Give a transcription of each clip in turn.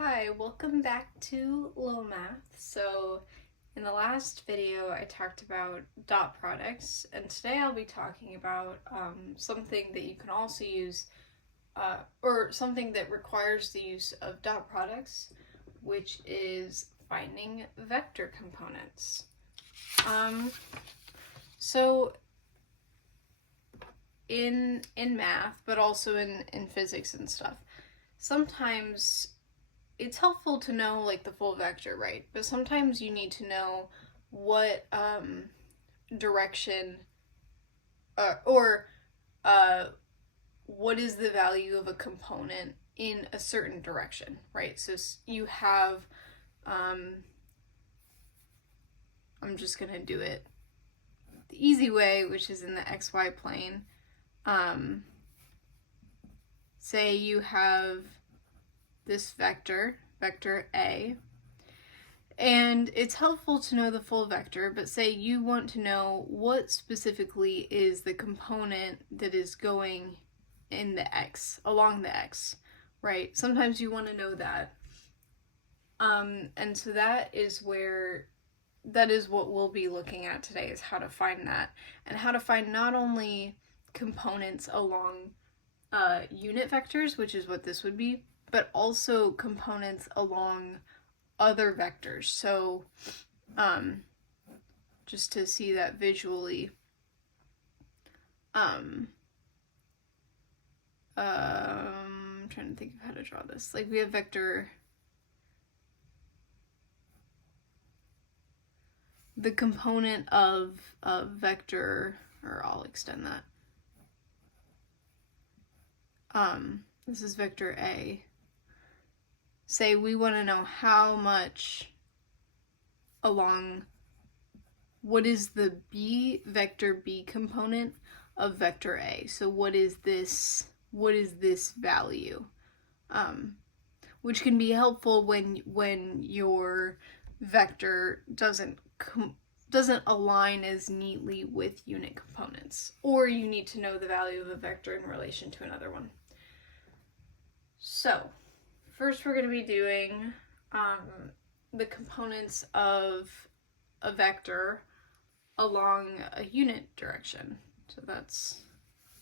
Hi, welcome back to Low Math. So in the last video I talked about dot products, and today I'll be talking about something that you can also use or something that requires the use of dot products, which is finding vector components. So in math, but also in physics and stuff, sometimes it's helpful to know like the full vector, right? But sometimes you need to know what direction or what is the value of a component in a certain direction, right? So you have, I'm just gonna do it the easy way, which is in the xy plane. Say you have this vector A, and it's helpful to know the full vector, but say you want to know what specifically is the component that is going in the x, along the x, right? Sometimes you want to know that. And so that is what we'll be looking at today, is how to find that, and how to find not only components along unit vectors, which is what this would be, but also components along other vectors. So just to see that visually, I'm trying to think of how to draw this. Like, we have vector, the component of vector, or I'll extend that. This is vector A. Say we want to know how much along, what is the vector B component of vector A? So what is this value? Which can be helpful when your vector doesn't align as neatly with unit components, or you need to know the value of a vector in relation to another one. So first we're going to be doing the components of a vector along a unit direction. So that's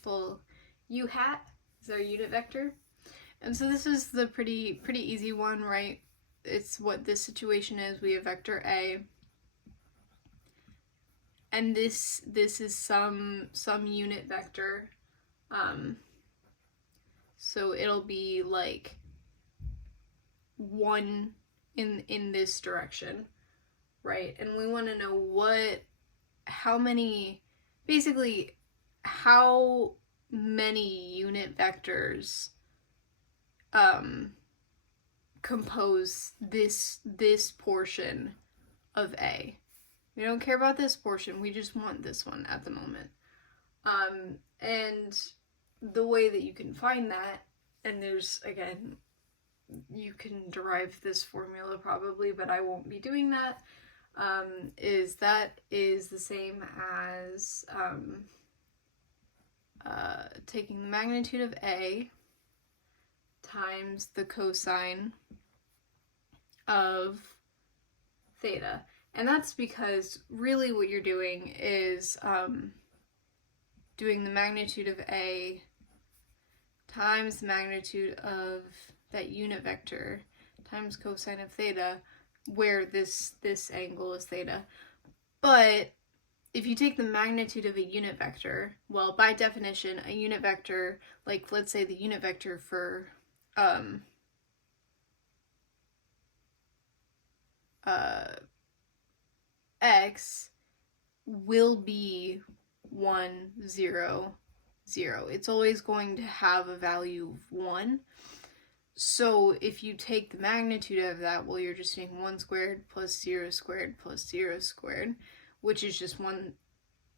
the little u hat is our unit vector. And so this is the pretty easy one, right? It's what this situation is. We have vector A, and this is some unit vector. So it'll be like 1 in this direction, right? And we want to know how many unit vectors compose this portion of A. We don't care about this portion, we just want this one at the moment. And the way that you can find that, and there's, again, you can derive this formula probably, but I won't be doing that, is the same as taking the magnitude of A times the cosine of theta. And that's because really what you're doing is doing the magnitude of A times the magnitude of that unit vector times cosine of theta, where this angle is theta. But if you take the magnitude of a unit vector, well, by definition, a unit vector, like let's say the unit vector for x will be 1, 0, 0. It's always going to have a value of 1. So if you take the magnitude of that, well, you're just doing 1 squared plus 0 squared plus 0 squared, which is just 1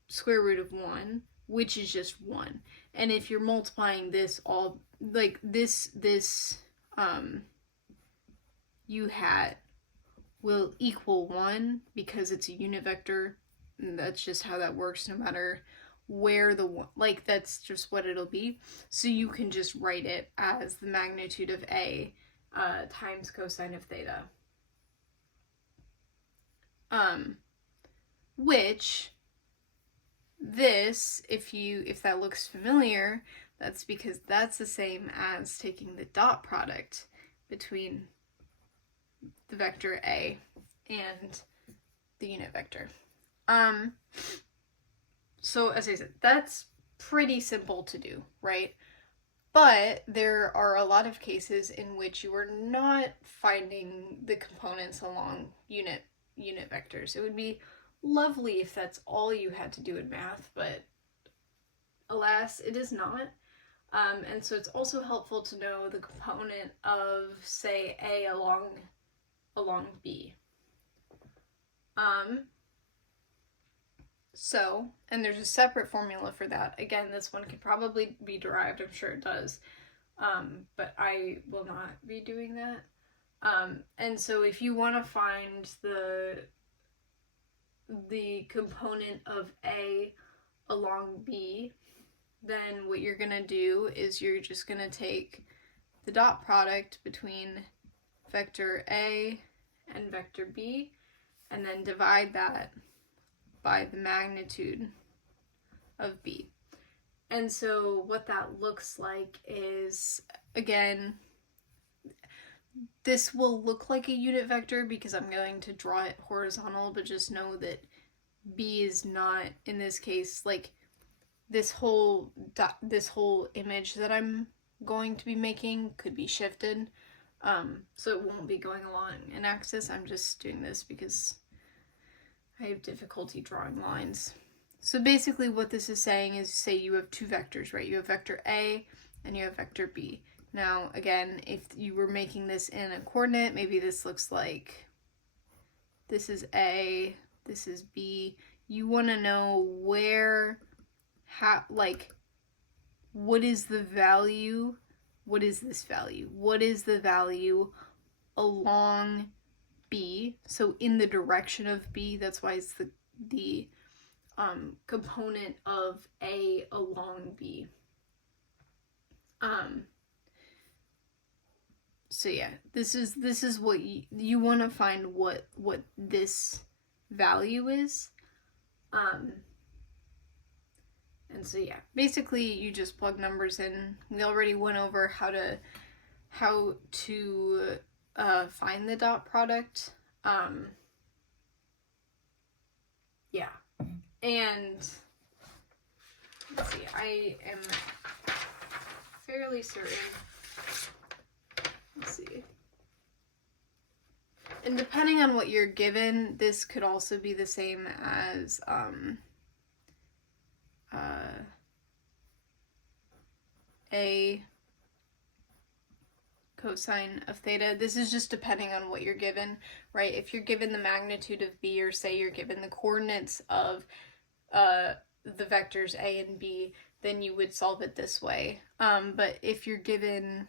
square root of 1, which is just 1. And if you're multiplying this all, like this u hat will equal 1 because it's a unit vector, and that's just how that works no matter where the one, like, that's just what it'll be. So you can just write it as the magnitude of A times cosine of theta. Which this, if that looks familiar, that's because that's the same as taking the dot product between the vector A and the unit vector. So as I said, that's pretty simple to do, right? But there are a lot of cases in which you are not finding the components along unit vectors. It would be lovely if that's all you had to do in math, but alas, it is not. And so it's also helpful to know the component of, say, A along B. So, and there's a separate formula for that. Again, this one could probably be derived, I'm sure it does, but I will not be doing that. And so if you want to find the component of A along B, then what you're going to do is you're just going to take the dot product between vector A and vector B, and then divide that by the magnitude of B. And so what that looks like is, again, this will look like a unit vector because I'm going to draw it horizontal, but just know that B is not, in this case, like this whole image that I'm going to be making could be shifted. So it won't be going along an axis. I'm just doing this because I have difficulty drawing lines. So basically what this is saying is, say you have two vectors, right? You have vector A and you have vector B. Now, again, if you were making this in a coordinate, maybe this looks like this is A, this is B. You want to know what is the value? What is this value? What is the value along B? So in the direction of B, that's why it's the component of A along B. So yeah, this is what you want to find what this value is. And so yeah, basically you just plug numbers in. We already went over how to find the dot product. Yeah, and let's see, I am fairly certain. Let's see. And depending on what you're given, this could also be the same as A cosine of theta. This is just depending on what you're given, right? If you're given the magnitude of B, or say you're given the coordinates of the vectors A and B, then you would solve it this way. But if you're given,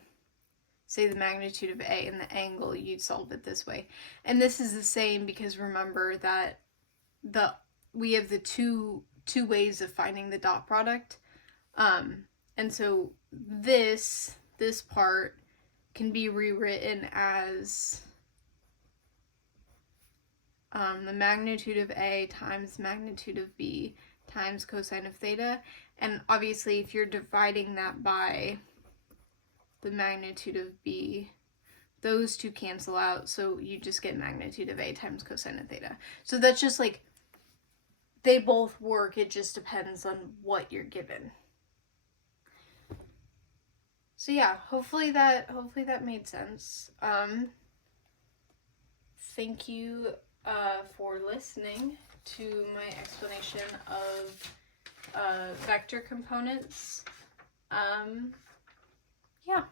say, the magnitude of A and the angle, you'd solve it this way. And this is the same because remember that we have the two ways of finding the dot product. And so this part can be rewritten as the magnitude of A times magnitude of B times cosine of theta. And obviously if you're dividing that by the magnitude of B, those two cancel out, so you just get magnitude of A times cosine of theta. So that's just like, they both work, it just depends on what you're given. So yeah, hopefully that made sense. Thank you for listening to my explanation of vector components. Yeah.